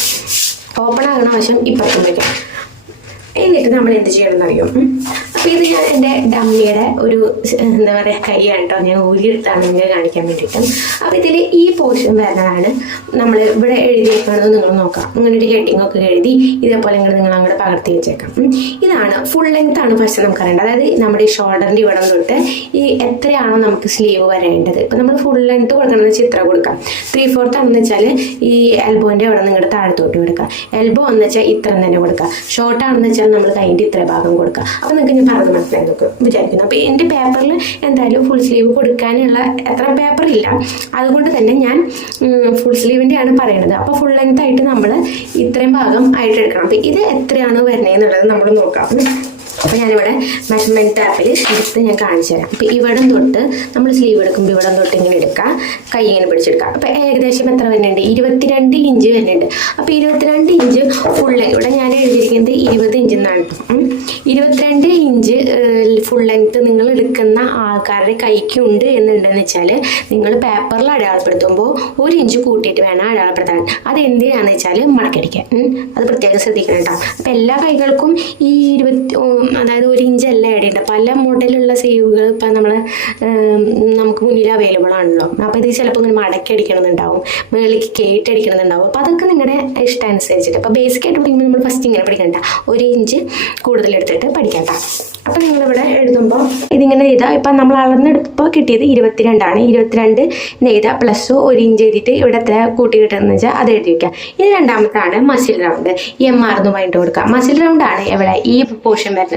ഓപ്പൺ ആകുന്ന വശം ഇപ്പുറത്തും വയ്ക്കാം. എന്നിട്ട് നമ്മൾ എന്ത് ചെയ്യണം എന്നറിയോ, അപ്പോൾ ഇത് ഞാൻ എൻ്റെ ഡമ്മിയുടെ ഒരു എന്താ പറയുക കൈയാണ് കേട്ടോ, ഞാൻ ഊരിയെടുത്താണ് ഇങ്ങനെ കാണിക്കാൻ വേണ്ടിയിട്ട്. അപ്പോൾ ഇതിൽ ഈ പോർഷൻ വരുന്നതാണ് നമ്മൾ ഇവിടെ എഴുതിയേക്കുന്നത്. നിങ്ങൾ നോക്കാം, ഇങ്ങനെ ഒരു ഹെഡിങ് ഒക്കെ എഴുതി ഇതേപോലെ നിങ്ങൾ അങ്ങോട്ട് പകർത്തി വെച്ചേക്കാം. ഇതാണ് ഫുൾ ലെങ്ത് ആണ് ഫസ്റ്റ് നമുക്ക് അറിയേണ്ടത്. അതായത് നമ്മുടെ ഈ ഷോൾഡറിൻ്റെ ഇവിടെ തൊട്ട് ഈ എത്രയാണോ നമുക്ക് സ്ലീവ് വരേണ്ടത്. ഇപ്പോൾ നമ്മൾ ഫുൾ ലെങ്ത് കൊടുക്കണമെന്ന് വെച്ചാൽ ഇത്ര കൊടുക്കാം. 3/4 ആണെന്ന് വെച്ചാൽ ഈ എൽബോൻ്റെ അവിടെ നിങ്ങളുടെ താഴത്തോട്ട് കൊടുക്കുക. എൽബോ എന്ന് വെച്ചാൽ ഇത്ര തന്നെ കൊടുക്കുക. ഷോർട്ട് ആണെന്ന് വെച്ചാൽ നമ്മൾ കൈൻ്റെ ഇത്ര ഭാഗം കൊടുക്കുക. അപ്പോൾ നിങ്ങൾക്ക് ഞാൻ പറഞ്ഞ് മനസ്സിലായി നോക്കും വിചാരിക്കുന്നു. അപ്പോൾ എൻ്റെ പേപ്പറിൽ എന്തായാലും ഫുൾ സ്ലീവ് കൊടുക്കാനുള്ള എത്ര പേപ്പർ ഇല്ല, അതുകൊണ്ട് തന്നെ ഞാൻ ഫുൾ സ്ലീവിൻ്റെ ആണ് പറയുന്നത്. അപ്പോൾ ഫുൾ ലെങ്ത് ആയിട്ട് നമ്മൾ ഇത്രയും ഭാഗം ആയിട്ട് എടുക്കണം. അപ്പോൾ ഇത് എത്രയാണ് വരുന്നത് എന്നുള്ളത് നമ്മൾ നോക്കാം. അപ്പോൾ ഞാനിവിടെ മെഷർമെൻറ്റ് ടാപ്പിൽ എടുത്ത് ഞാൻ കാണിച്ചു തരാം. അപ്പോൾ ഇവിടം തൊട്ട് നമ്മൾ സ്ലീവ് എടുക്കുമ്പോൾ ഇവിടം തൊട്ട് ഇങ്ങനെ എടുക്കുക, കൈ ഇങ്ങനെ പിടിച്ചെടുക്കുക. അപ്പോൾ ഏകദേശം എത്ര വരുന്നുണ്ട്? 22 ഇഞ്ച് വരുന്നുണ്ട്. അപ്പോൾ 22 ഇഞ്ച് ഫുൾ ഇവിടെ ഞാൻ എഴുതിയിരിക്കുന്നത് 20 ഇഞ്ച് എന്നാണ്. 22 ഇഞ്ച് ഫുൾ ലെങ്ത്ത് നിങ്ങൾ എടുക്കുന്ന ആൾക്കാരുടെ കൈക്കുണ്ട് എന്നുണ്ടെന്ന് വെച്ചാൽ നിങ്ങൾ പേപ്പറിൽ അടയാളപ്പെടുത്തുമ്പോൾ 1 ഇഞ്ച് കൂട്ടിയിട്ട് വേണം അടയാളപ്പെടുത്താൻ. അത് എന്തിനാണെന്ന് വെച്ചാൽ മടക്കടിക്കാൻ. അത് പ്രത്യേകം ശ്രദ്ധിക്കണം കേട്ടോ. അപ്പോൾ എല്ലാ കൈകൾക്കും ഈ അതായത് 1 ഇഞ്ച് എല്ലാം ഇടേണ്ട. പല മോഡലുള്ള സ്ലീവുകൾ ഇപ്പം നമുക്ക് മുന്നിൽ അവൈലബിൾ ആണല്ലോ. അപ്പോൾ ഇത് ചിലപ്പോൾ ഇങ്ങനെ മടക്കി അടിക്കണമെന്നുണ്ടാവും, മേളിലേക്ക് കയറ്റി അടിക്കണമെന്നുണ്ടാവും. അപ്പോൾ അതൊക്കെ നിങ്ങളുടെ ഇഷ്ടം അനുസരിച്ചിട്ട്. അപ്പോൾ ബേസിക്കായിട്ട് പഠിക്കുമ്പോൾ നമ്മൾ ഫസ്റ്റ് ഇങ്ങനെ പഠിക്കണ്ട, 1 ഇഞ്ച് കൂടുതൽ എടുത്തിട്ട് പഠിക്കണ്ട. അപ്പോൾ നിങ്ങളിവിടെ എഴുതുമ്പോൾ ഇതിങ്ങനെ എഴുതാം. ഇപ്പം നമ്മൾ അളന്നെടുത്തപ്പോൾ കിട്ടിയത് 22 22 എഴുതുക, പ്ലസ് 1 ഇഞ്ച് എഴുതിയിട്ട് ഇവിടെ എത്ര കൂട്ടി കിട്ടുന്നതെന്ന് വെച്ചാൽ അത് എഴുതി വയ്ക്കുക. ഇനി രണ്ടാമത്താണ് മസിൽ റൗണ്ട്. MR എന്ന് പറഞ്ഞിട്ട് കൊടുക്കുക. മസിൽ റൗണ്ടാണ് എവിടെ ഈ പോർഷൻ വരുന്നത്.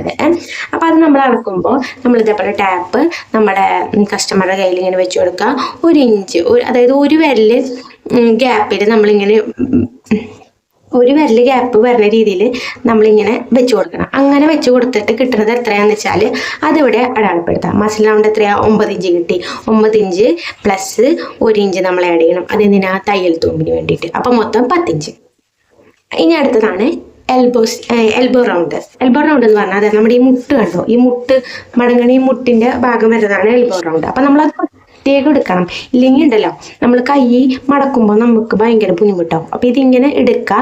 അപ്പോൾ അത് നമ്മൾ അളക്കുമ്പോൾ നമ്മൾ ഇതേപോലെ ടാപ്പ് നമ്മുടെ കസ്റ്റമറുടെ കയ്യിൽ ഇങ്ങനെ വെച്ച് കൊടുക്കുക. 1 ഇഞ്ച് അതായത് ഒരു വിരൽ ഗ്യാപ്പിൽ നമ്മളിങ്ങനെ ഒരു വിരൽ ഗ്യാപ്പ് വരുന്ന രീതിയിൽ നമ്മളിങ്ങനെ വെച്ച് കൊടുക്കണം. അങ്ങനെ വെച്ച് കൊടുത്തിട്ട് കിട്ടുന്നത് എത്രയാണെന്ന് വെച്ചാൽ അതിവിടെ അടയാളപ്പെടുത്താം. മസിൽ റൗണ്ട് എത്രയാണ്? 9 ഇഞ്ച് കിട്ടി. 9 ഇഞ്ച് പ്ലസ് 1 ഇഞ്ച് നമ്മൾ ആഡ് ചെയ്യണം. അതെന്തിനാ? തയ്യൽ തുമ്പിന് വേണ്ടിയിട്ട്. അപ്പോൾ മൊത്തം 10 ഇഞ്ച്. ഇനി അടുത്തതാണ് എൽബോ റൗണ്ട്. എൽബോ റൗണ്ട് എന്ന് പറഞ്ഞാൽ അതെ നമ്മുടെ ഈ മുട്ട് കണ്ടോ, ഈ മുട്ട് മടങ്ങണ ഈ മുട്ടിൻ്റെ ഭാഗം വരുന്നതാണ് എൽബോ റൗണ്ട്. അപ്പം നമ്മളത് പ്രത്യേകം എടുക്കണം. ഇല്ലെങ്കിൽ ഉണ്ടല്ലോ നമ്മൾ കൈ മടക്കുമ്പോൾ നമുക്ക് ഭയങ്കര ബുദ്ധിമുട്ടാവും. അപ്പോൾ ഇതിങ്ങനെ എടുക്കുക.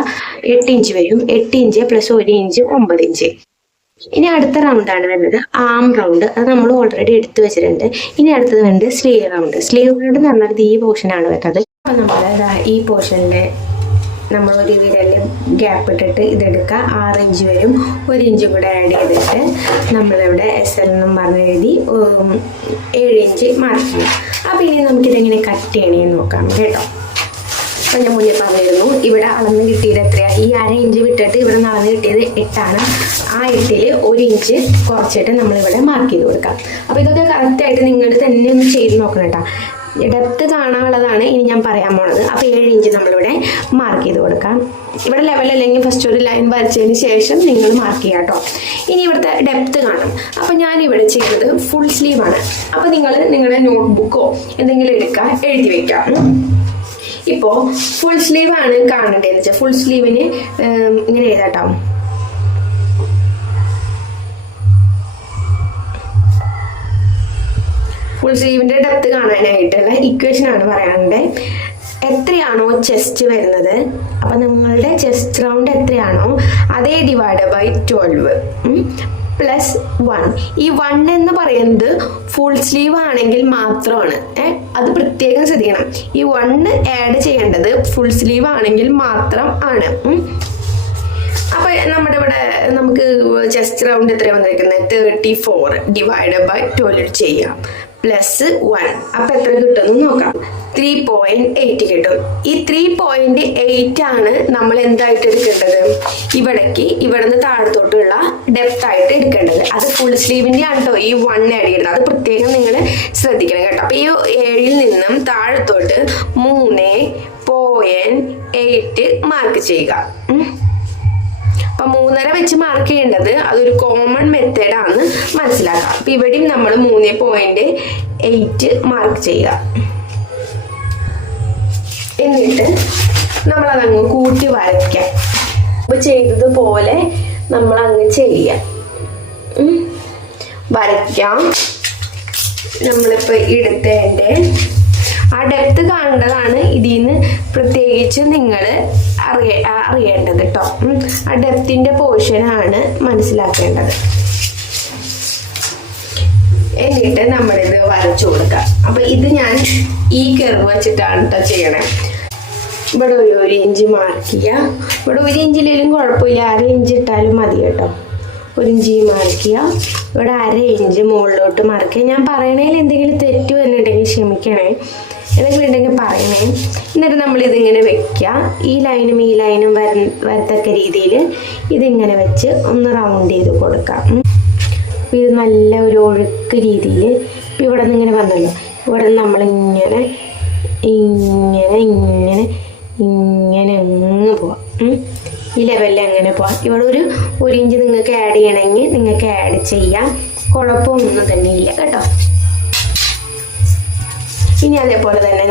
8 ഇഞ്ച് വരും. 8 ഇഞ്ച് പ്ലസ് 1 ഇഞ്ച് 9 ഇഞ്ച്. ഇനി അടുത്ത റൗണ്ടാണ് വരുന്നത് ആം റൗണ്ട്. അത് നമ്മൾ ഓൾറെഡി എടുത്തു വെച്ചിട്ടുണ്ട്. ഇനി അടുത്തത് വരുന്നത് സ്ലീവ് റൗണ്ട്. സ്ലീവ് റൗണ്ട് എന്ന് പറഞ്ഞാൽ ഈ പോർഷനാണ് വരുന്നത്. അപ്പോൾ നമ്മൾ ഈ പോർഷനിലെ നമ്മൾ ഒരു വിരൽ ഗ്യാപ്പ് ഇട്ടിട്ട് ഇതെടുക്കുക. 6 ഇഞ്ച് വരും. 1 ഇഞ്ച് കൂടെ ആഡ് ചെയ്തിട്ട് നമ്മളിവിടെ SL എന്നും പറഞ്ഞ് എഴുതി 7 ഇഞ്ച് മാർക്ക് ചെയ്യും. അപ്പോൾ ഇനി നമുക്കിതെങ്ങനെ കട്ട് ചെയ്യണമെന്ന് നോക്കാം കേട്ടോ. അപ്പോൾ ഞാൻ മുന്നേ പറഞ്ഞിരുന്നു ഇവിടെ അളന്ന് കിട്ടിയത് എത്രയാണ്? ഈ 1/2 ഇഞ്ച് വിട്ടിട്ട് ഇവിടെ അളന്ന് കിട്ടിയത് 8ആണ്. ആ 8ൽ 1 ഇഞ്ച് കുറച്ചിട്ട് നമ്മളിവിടെ മാർക്ക് ചെയ്ത് കൊടുക്കാം. അപ്പോൾ ഇതൊക്കെ കറക്റ്റായിട്ട് നിങ്ങൾ തന്നെ ഒന്ന് ചെയ്ത് നോക്കണം കേട്ടോ. ഡെപ്ത് കാണാനുള്ളതാണ് ഇനി ഞാൻ പറയാൻ പോണത്. അപ്പോൾ 7 ഇഞ്ച് നമ്മളിവിടെ മാർക്ക് ചെയ്ത് കൊടുക്കാം. ഇവിടെ ലെവൽ അല്ലെങ്കിൽ ഫസ്റ്റ് ഒരു ലൈൻ വരച്ചതിന് ശേഷം നിങ്ങൾ മാർക്ക് ചെയ്യാം കേട്ടോ. ഇനി ഇവിടുത്തെ ഡെപ്ത് കാണും. അപ്പോൾ ഞാനിവിടെ ചെയ്യുന്നത് ഫുൾ സ്ലീവാണ്. അപ്പോൾ നിങ്ങൾ നിങ്ങളുടെ നോട്ട്ബുക്കോ എന്തെങ്കിലും എടുക്കുക, എഴുതി വയ്ക്കാം. ഇപ്പോൾ ഫുൾ സ്ലീവാണ് കാണേണ്ടതെന്ന് വെച്ചാൽ ഫുൾ സ്ലീവിന് ഇങ്ങനെ എഴുതാട്ടോ. ഫുൾ സ്ലീവിൻ്റെ ഡെപ്ത് കാണാനായിട്ടുള്ള ഇക്വേഷനാണ് പറയാനുള്ളത്. എത്രയാണോ ചെസ്റ്റ് വരുന്നത്, അപ്പം നിങ്ങളുടെ ചെസ്റ്റ് റൗണ്ട് എത്രയാണോ അതേ ഡിവൈഡ് ബൈ 12 പ്ലസ് 1. ഈ 1 എന്ന് പറയുന്നത് ഫുൾ സ്ലീവ് ആണെങ്കിൽ മാത്രമാണ്. അത് പ്രത്യേകം ശ്രദ്ധിക്കണം. ഈ 1 ആഡ് ചെയ്യേണ്ടത് ഫുൾ സ്ലീവ് ആണെങ്കിൽ മാത്രം ആണ്. അപ്പോൾ നമ്മുടെ ഇവിടെ നമുക്ക് ചെസ്റ്റ് റൗണ്ട് എത്ര വന്നിരിക്കുന്നത്? 34 ഡിവൈഡ് ബൈ 12 ചെയ്യാം പ്ലസ് 1. അപ്പം എത്ര കിട്ടുമെന്ന് നോക്കാം. 3.8 കിട്ടും. ഈ 3.8 ആണ് നമ്മൾ എന്തായിട്ട് എടുക്കേണ്ടത്? ഇവിടേക്ക് ഇവിടുന്ന് താഴത്തോട്ടുള്ള ഡെപ്ത് ആയിട്ട് എടുക്കേണ്ടത്. അത് ഫുൾ സ്ലീവിൻ്റെ ആണ് കേട്ടോ ഈ 1 ആഡ് ചെയ്യുന്നത്. അത് പ്രത്യേകം നിങ്ങൾ ശ്രദ്ധിക്കണം കേട്ടോ. അപ്പോൾ ഈ 7ൽ നിന്നും താഴത്തോട്ട് 3.8 മാർക്ക് ചെയ്യുക. അപ്പം 3.5 വെച്ച് മാർക്ക് ചെയ്യേണ്ടത് അതൊരു കോമൺ മെത്തേഡാണ് മനസ്സിലാക്കുക. അപ്പം ഇവിടെയും നമ്മൾ 3.8 മാർക്ക് ചെയ്യുക. എന്നിട്ട് നമ്മളതങ്ങ് കൂട്ടി വരയ്ക്കാം. അപ്പോൾ ചെയ്തതുപോലെ നമ്മളങ്ങ് ചെയ്യാം. വരയ്ക്കാം. നമ്മളിപ്പോൾ എടുത്തതിൻ്റെ ആ ഡെപ്ത് കാണേണ്ടതാണ് ഇതിൽ നിന്ന് പ്രത്യേകിച്ച് നിങ്ങൾ അറിയേണ്ടത് കേട്ടോ. ആ ഡെപ്തിൻ്റെ പോർഷനാണ് മനസ്സിലാക്കേണ്ടത്. എന്നിട്ട് നമ്മളിത് വരച്ചു കൊടുക്കുക. അപ്പം ഇത് ഞാൻ ഈ കർവ് വെച്ചിട്ടാണ് കേട്ടോ ചെയ്യണേ. ഇവിടെ ഒരു 1 ഇഞ്ച് മാർക്ക് ചെയ്യുക. ഇവിടെ 1 ഇഞ്ചിലും കുഴപ്പമില്ല, 1/2 ഇഞ്ച് ഇട്ടാലും മതി കേട്ടോ. 1 ഇഞ്ച് മാർക്ക് ചെയ്യുക. ഇവിടെ 1/2 ഇഞ്ച് മുകളിലോട്ട് മാർക്ക് ചെയ്യുക. ഞാൻ പറയണതിൽ എന്തെങ്കിലും തെറ്റ് വന്നിട്ടുണ്ടെങ്കിൽ ക്ഷമിക്കണേ, എന്തെങ്കിലും ഉണ്ടെങ്കിൽ പറയണേ. എന്നിട്ട് നമ്മളിതിങ്ങനെ വെക്കുക. ഈ ലൈനും ഈ ലൈനും വരത്തക്ക രീതിയിൽ ഇതിങ്ങനെ വെച്ച് ഒന്ന് റൗണ്ട് ചെയ്ത് കൊടുക്കാം. അപ്പോൾ ഇത് നല്ല ഒരു ഒഴുക്ക് രീതിയിൽ ഇപ്പം ഇവിടെ നിന്ന് ഇങ്ങനെ വന്നല്ലോ. ഇവിടെ നിന്ന് നമ്മളിങ്ങനെ ഇങ്ങനെ ഇങ്ങനെ ഇങ്ങനെ അങ്ങ് പോവാം. ഈ ലെവലിൽ അങ്ങനെ പോവാം. ഇവിടെ ഒരു ഇഞ്ച് നിങ്ങൾക്ക് ആഡ് ചെയ്യണമെങ്കിൽ നിങ്ങൾക്ക് ആഡ് ചെയ്യാം, കുഴപ്പമൊന്നും തന്നെ ഇല്ല കേട്ടോ. ഇനി അതേപോലെ തന്നെ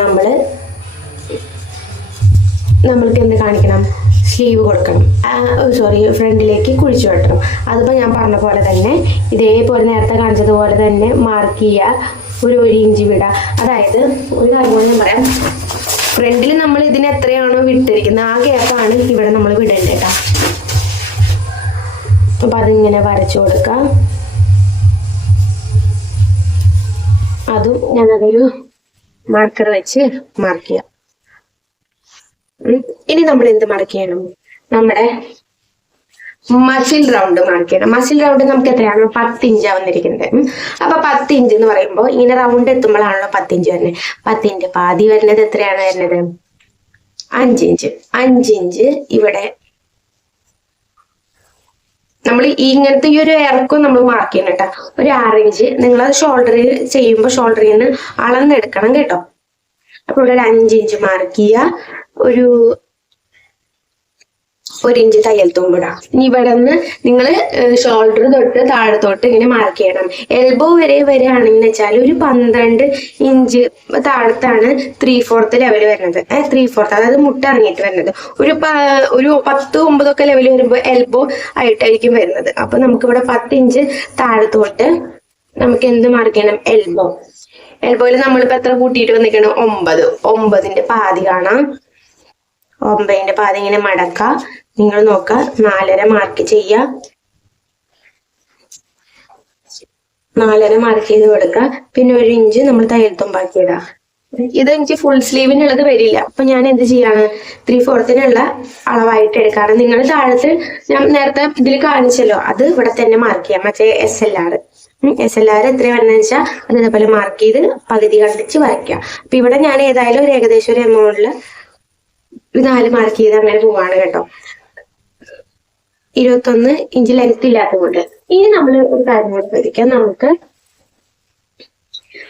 നമ്മൾക്ക് എന്ത് കാണിക്കണം, സ്ലീവ് കൊടുക്കണം, ഫ്രണ്ടിലേക്ക് കുഴിച്ചു വെട്ടണം. അതിപ്പോൾ ഞാൻ പറഞ്ഞ പോലെ തന്നെ ഇതേപോലെ നേരത്തെ കാണിച്ചതുപോലെ തന്നെ മാർക്ക് ചെയ്യുക, ഒരു ഇഞ്ച് വിടുക. അതായത് ഒരു കാര്യം കൂടി ഞാൻ പറയാം, ഫ്രണ്ടിൽ നമ്മൾ ഇതിന് എത്രയാണോ വിട്ടിരിക്കുന്നത് ആ ഗ്യാപ്പാണ് ഇവിടെ നമ്മൾ വിടേണ്ടത് കേട്ടോ. അപ്പം അതിങ്ങനെ വരച്ചു കൊടുക്കാം. അതും ഞാനതൊരു മാർക്കർ വെച്ച് മാർക്ക് ചെയ്യാം. ഇനി നമ്മൾ എന്ത് മാർക്ക് ചെയ്യണം, നമ്മുടെ മസിൽ റൗണ്ട് മാർക്ക് ചെയ്യണം. മസിൽ റൗണ്ട് നമുക്ക് എത്രയാണ്, 10 ഇഞ്ചാണ് വന്നിരിക്കുന്നത്. അപ്പൊ 10 ഇഞ്ച് എന്ന് പറയുമ്പോൾ ഇങ്ങനെ റൗണ്ട് എത്തുമ്പോഴാണല്ലോ 10 ഇഞ്ച് വരുന്നത്. 10ന്റെ പാതി വരുന്നത് എത്രയാണ് വരുന്നത്, 5 ഇഞ്ച്. 5 ഇഞ്ച് ഇവിടെ നമ്മൾ ഇങ്ങനത്തെ ഈ ഒരു ഇറക്കം നമ്മൾ മാർക്ക് ചെയ്യണം കേട്ടോ. ഒരു 6 ഇഞ്ച് നിങ്ങളത് ഷോൾഡറിൽ ചെയ്യുമ്പോൾ ഷോൾഡറിൽ നിന്ന് അളന്നെടുക്കണം കേട്ടോ. അപ്പൊ ഇവിടെ ഒരു 5 ഇഞ്ച് മാർക്ക് ചെയ്യുക, ഒരു ഇഞ്ച് തയ്യൽ തുമ്പിടാം. ഇനി ഇവിടെ നിന്ന് നിങ്ങൾ ഷോൾഡർ തൊട്ട് താഴത്തോട്ട് ഇങ്ങനെ മാർക്ക് ചെയ്യണം. എൽബോ വരെയാണെന്ന് വെച്ചാൽ ഒരു 12 ഇഞ്ച് താഴത്താണ് 3/4 ലെവൽ വരുന്നത്. 3/4 അതായത് മുട്ട ഇറങ്ങിയിട്ട് വരുന്നത്. ഒരു 10-9 ലെവൽ വരുമ്പോൾ എൽബോ ആയിട്ടായിരിക്കും വരുന്നത്. അപ്പൊ നമുക്കിവിടെ 10 ഇഞ്ച് താഴത്തോട്ട് നമുക്ക് എന്ത് മാർക്ക് ചെയ്യണം, എൽബോയിൽ നമ്മളിപ്പോ എത്ര കൂട്ടിയിട്ട് വന്നിരിക്കണം, 9. 9ന്റെ പാതി കാണാം. 9ന്റെ പാതി ഇങ്ങനെ മടക്ക. നിങ്ങൾ നോക്ക, 4.5 മാർക്ക് ചെയ്യുക. 4.5 മാർക്ക് ചെയ്ത് കൊടുക്കുക. പിന്നെ 1 ഇഞ്ച് നമ്മൾ തയ്യൽ തുമ്പാക്കി ഇടാം. ഇത് എനിക്ക് ഫുൾ സ്ലീവിനുള്ളത് വരില്ല. അപ്പൊ ഞാൻ എന്ത് ചെയ്യാണ്, 3/4 അളവായിട്ട് എടുക്കാറ്. നിങ്ങൾ താഴത്ത് ഞാൻ നേരത്തെ ഇതിൽ കാണിച്ചല്ലോ, അത് ഇവിടെ തന്നെ മാർക്ക് ചെയ്യാം. മറ്റേ SLR എത്ര വേണമെന്ന് വെച്ചാൽ അതേപോലെ മാർക്ക് ചെയ്ത് പകുതി കണ്ടിച്ച് വരയ്ക്കുക. അപ്പൊ ഇവിടെ ഞാൻ ഏതായാലും ഒരു ഏകദേശം ഒരു എമൗണ്ടിൽ 4 മാർക്ക് ചെയ്ത് അങ്ങനെ പോവാണ് കേട്ടോ. 21 ഇഞ്ച് ലെങ്ത് ഇല്ലാത്തതുകൊണ്ട്. ഇനി നമ്മൾ ഒരു കാര്യം കൂടെ പഠിക്കാം. നമുക്ക്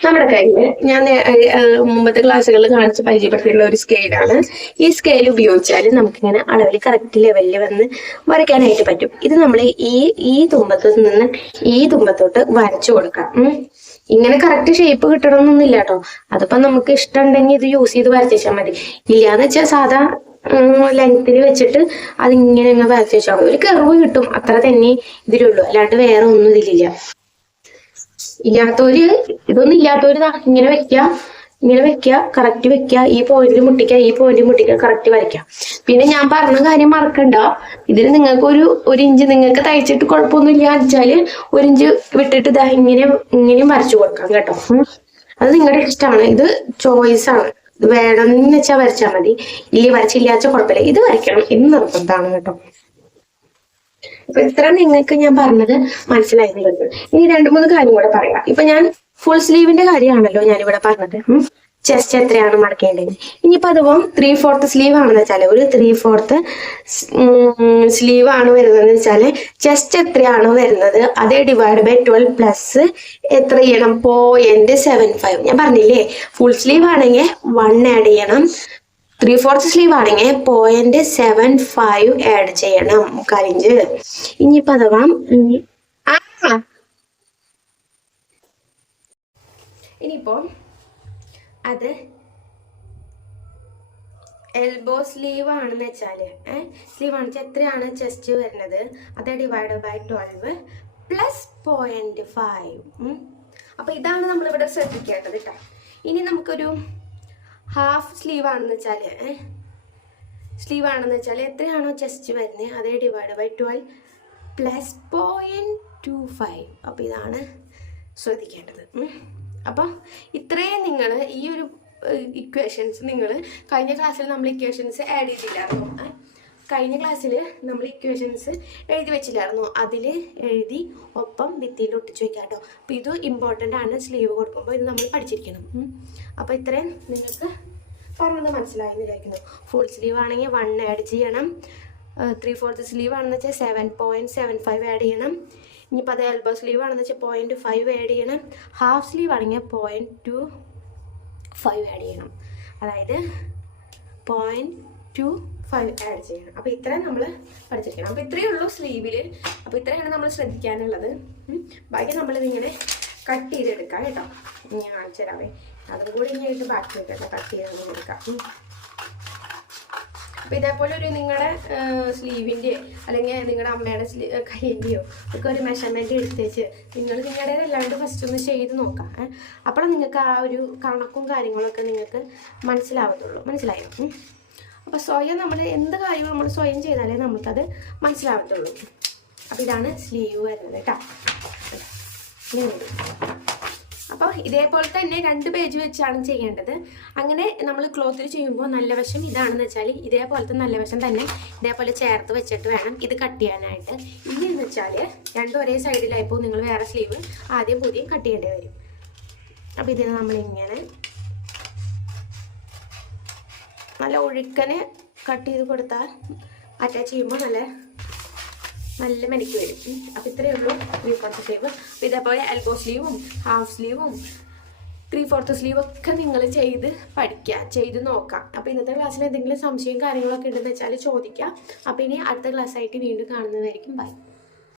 നമ്മുടെ കയ്യിൽ ഞാൻ മുമ്പത്തെ ക്ലാസ്സുകളിൽ കാണിച്ച് പരിചയപ്പെടുത്തിയുള്ള ഒരു സ്കെയിലാണ്. ഈ സ്കെയിൽ ഉപയോഗിച്ചാൽ നമുക്കിങ്ങനെ അളവിൽ കറക്റ്റ് ലെവലിൽ വന്ന് വരയ്ക്കാനായിട്ട് പറ്റും. ഇത് നമ്മൾ ഈ തുമ്പത്ത് നിന്ന് ഈ തുമ്പത്തോട്ട് വരച്ചു കൊടുക്കാം. ഇങ്ങനെ കറക്റ്റ് ഷേപ്പ് കിട്ടണമെന്നൊന്നുമില്ല കേട്ടോ. അതിപ്പോ നമുക്ക് ഇഷ്ടമുണ്ടെങ്കിൽ ഇത് യൂസ് ചെയ്ത് വരച്ചാൽ മതി. ഇല്ലാന്ന് വെച്ചാൽ സാധാ ലെങ്ത്തിൽ വെച്ചിട്ട് അതിങ്ങനെ അങ്ങ് വരച്ച് വെച്ചാൽ ഒരു കർവ് കിട്ടും, അത്ര തന്നെ ഇതിലുള്ളൂ. അല്ലാണ്ട് വേറെ ഒന്നും ഇതിലില്ല. ഇതൊന്നും ഇല്ലാത്തവര് ഇങ്ങനെ വെക്കുക, കറക്റ്റ് വെക്കുക, ഈ പോയിന്റിൽ മുട്ടിക്കുക, കറക്റ്റ് വരയ്ക്കുക. പിന്നെ ഞാൻ പറഞ്ഞ കാര്യം മറക്കണ്ട, ഇതിൽ നിങ്ങൾക്ക് ഒരു ഇഞ്ച് നിങ്ങൾക്ക് തയ്ച്ചിട്ട് കുഴപ്പമൊന്നുമില്ല വെച്ചാല് 1 ഇഞ്ച് വിട്ടിട്ട് ഇതാ ഇങ്ങനെയും വരച്ചു കൊടുക്കാം കേട്ടോ. അത് നിങ്ങളുടെ ഇഷ്ടമാണ്, ഇത് ചോയ്സ് ആണ്. വേണമെന്ന് വെച്ചാൽ വരച്ചാൽ മതി, ഇല്ല വരച്ചില്ലാച്ച കുഴപ്പമില്ല. ഇത് വരയ്ക്കണം, ഇത് നിർബന്ധമാണ് കേട്ടോ. അപ്പൊ ഇത്ര നിങ്ങൾക്ക് ഞാൻ പറഞ്ഞത് മനസ്സിലായിരുന്നു വരുന്നത്. ഇനി 2-3 കാര്യം കൂടെ പറയാം. ഇപ്പൊ ഞാൻ ഫുൾ സ്ലീവിന്റെ കാര്യമാണല്ലോ ഞാനിവിടെ പറഞ്ഞത്. ചെസ്റ്റ് എത്രയാണ് മടക്കേണ്ടത്. ഇനിയിപ്പോ അതുപോലെ 3/4 സ്ലീവ് ആണെന്ന് വെച്ചാല് ഒരു 3/4 സ്ലീവ് ആണ് വരുന്നതെന്ന് വെച്ചാല് ചെസ്റ്റ് എത്രയാണോ വരുന്നത് അതേ ഡിവൈഡ് ബൈ 12 പ്ലസ് എത്ര ചെയ്യണം, 0.75. ഞാൻ പറഞ്ഞില്ലേ, ഫുൾ സ്ലീവ് ആണെങ്കിൽ 1 ആഡ് ചെയ്യണം, 3/4 സ്ലീവ് ആണെങ്കിൽ 0.75 ആഡ് ചെയ്യണം, 1/4 ഇഞ്ച്. ഇനിയിപ്പോ അഥവാ ഇനിയിപ്പോ അത് എൽബോ സ്ലീവ് ആണെന്ന് വെച്ചാല് സ്ലീവ് ആണെന്ന് വെച്ചാൽ എത്രയാണ് ചെസ്റ്റ് വരുന്നത് അത് ഡിവൈഡ് ബൈ 12 പ്ലസ് 0.5. അപ്പൊ ഇതാണ് നമ്മളിവിടെ ശ്രദ്ധിക്കേണ്ടത് കേട്ടോ. ഇനി നമുക്കൊരു ഹാഫ് സ്ലീവ് ആണെന്ന് വെച്ചാൽ എത്രയാണോ ചെസ്റ്റ് വരുന്നത് അതേ ഡിവൈഡ് ബൈ 12 പ്ലസ് 0.25. അപ്പൊ ഇതാണ് ശ്രദ്ധിക്കേണ്ടത്. അപ്പം ഇത്രയും നിങ്ങൾ ഈ ഒരു ഇക്വേഷൻസ് നിങ്ങൾ കഴിഞ്ഞ ക്ലാസ്സിൽ നമ്മൾ ഇക്വേഷൻസ് ആഡ് ചെയ്തില്ലായിരുന്നു. കഴിഞ്ഞ ക്ലാസ്സിൽ നമ്മൾ ഇക്വേഷൻസ് എഴുതി വെച്ചില്ലായിരുന്നു, അതിൽ എഴുതി ഒപ്പം ഭിത്തിയിൽ ഒട്ടിച്ച് വെക്കാം കേട്ടോ. അപ്പം ഇത് ഇമ്പോർട്ടൻ്റ് ആണ്, സ്ലീവ് കൊടുക്കുമ്പോൾ ഇത് നമ്മൾ പഠിച്ചിരിക്കണം. അപ്പോൾ ഇത്രയും നിങ്ങൾക്ക് പറഞ്ഞത് മനസ്സിലായി എന്ന് വിചാരിക്കുന്നു. ഫുൾ സ്ലീവ് ആണെങ്കിൽ 1 ആഡ് ചെയ്യണം, 3/4 സ്ലീവ് ആണെന്ന് വെച്ചാൽ 7.75 ആഡ് ചെയ്യണം. ഇനിയിപ്പോൾ അത് എൽബോ സ്ലീവ് ആണെന്ന് വെച്ചാൽ 0.5 ആഡ് ചെയ്യണം, ഹാഫ് സ്ലീവ് ആണെങ്കിൽ 0.25 ആഡ് ചെയ്യണം. അതായത് 0.25 2 5 ആഡ് ചെയ്യണം. അപ്പോൾ ഇത്രയും നമ്മൾ പഠിച്ചിരിക്കണം. അപ്പോൾ ഇത്രയേ ഉള്ളൂ സ്ലീവിൽ. അപ്പോൾ ഇത്രയാണ് നമ്മൾ ശ്രദ്ധിക്കാനുള്ളത്. ബാക്കി നമ്മളിതിങ്ങനെ കട്ട് ചെയ്തെടുക്കാം കേട്ടോ. ഞാൻ കാണിച്ചു തരാവേ. അതും കൂടി ഇങ്ങനെയായിട്ട് ബാക്കി വെക്കട്ടെ, കട്ട് ചെയ്ത് എടുക്കാം. അപ്പോൾ ഇതേപോലെ ഒരു നിങ്ങളുടെ സ്ലീവിൻ്റെ അല്ലെങ്കിൽ നിങ്ങളുടെ അമ്മയുടെ കയ്യിൻ്റെയോ ഒക്കെ ഒരു മെഷർമെൻറ്റ് എടുത്ത് വെച്ച് നിങ്ങളുടേതല്ലാണ്ട് ഫസ്റ്റ് ഒന്ന് ചെയ്ത് നോക്കാം. അപ്പോൾ നിങ്ങൾക്ക് ആ ഒരു കണക്കും കാര്യങ്ങളൊക്കെ നിങ്ങൾക്ക് മനസ്സിലായോ? അപ്പോൾ സ്വയം നമ്മൾ എന്ത് കാര്യവും നമ്മൾ സ്വയം ചെയ്താലേ നമുക്കത് മനസ്സിലാവത്തുള്ളൂ. അപ്പോൾ ഇതാണ് സ്ലീവ് വരുന്നത് കേട്ടോ. അപ്പോൾ ഇതേപോലെ തന്നെ 2 പേജ് വെച്ചാണ് ചെയ്യേണ്ടത്. അങ്ങനെ നമ്മൾ ക്ലോത്തിൽ ചെയ്യുമ്പോൾ നല്ല വശം ഇതാണെന്ന് വെച്ചാൽ ഇതേപോലത്തെ നല്ല വശം തന്നെ ഇതേപോലെ ചേർത്ത് വെച്ചിട്ട് വേണം ഇത് കട്ട് ചെയ്യാനായിട്ട്. ഇനിയെന്ന് വെച്ചാൽ രണ്ടും ഒരേ സൈഡിലായപ്പോൾ നിങ്ങൾ വേറെ സ്ലീവ് ആദ്യം പുതിയ കട്ട് ചെയ്യേണ്ടി വരും. അപ്പോൾ ഇതിന് നമ്മളിങ്ങനെ നല്ല ഒഴുക്കനെ കട്ട് ചെയ്ത് കൊടുത്താൽ അറ്റാച്ച് ചെയ്യുമ്പോൾ നല്ല മെനിക്ക് വരും. അപ്പോൾ ഇത്രയേ ഉള്ളൂ 3/4 സ്ലീവ്. അപ്പോൾ ഇതേപോലെ എൽബോ സ്ലീവും ഹാഫ് സ്ലീവും 3/4 സ്ലീവ് ഒക്കെ നിങ്ങൾ ചെയ്ത് നോക്കാം. അപ്പോൾ ഇന്നത്തെ ക്ലാസ്സിൽ എന്തെങ്കിലും സംശയം കാര്യങ്ങളൊക്കെ ഉണ്ടെന്ന് വെച്ചാൽ ചോദിക്കാം. അപ്പോൾ ഇനി അടുത്ത ക്ലാസ്സായിട്ട് വീണ്ടും കാണുന്നതായിരിക്കും. ബൈ.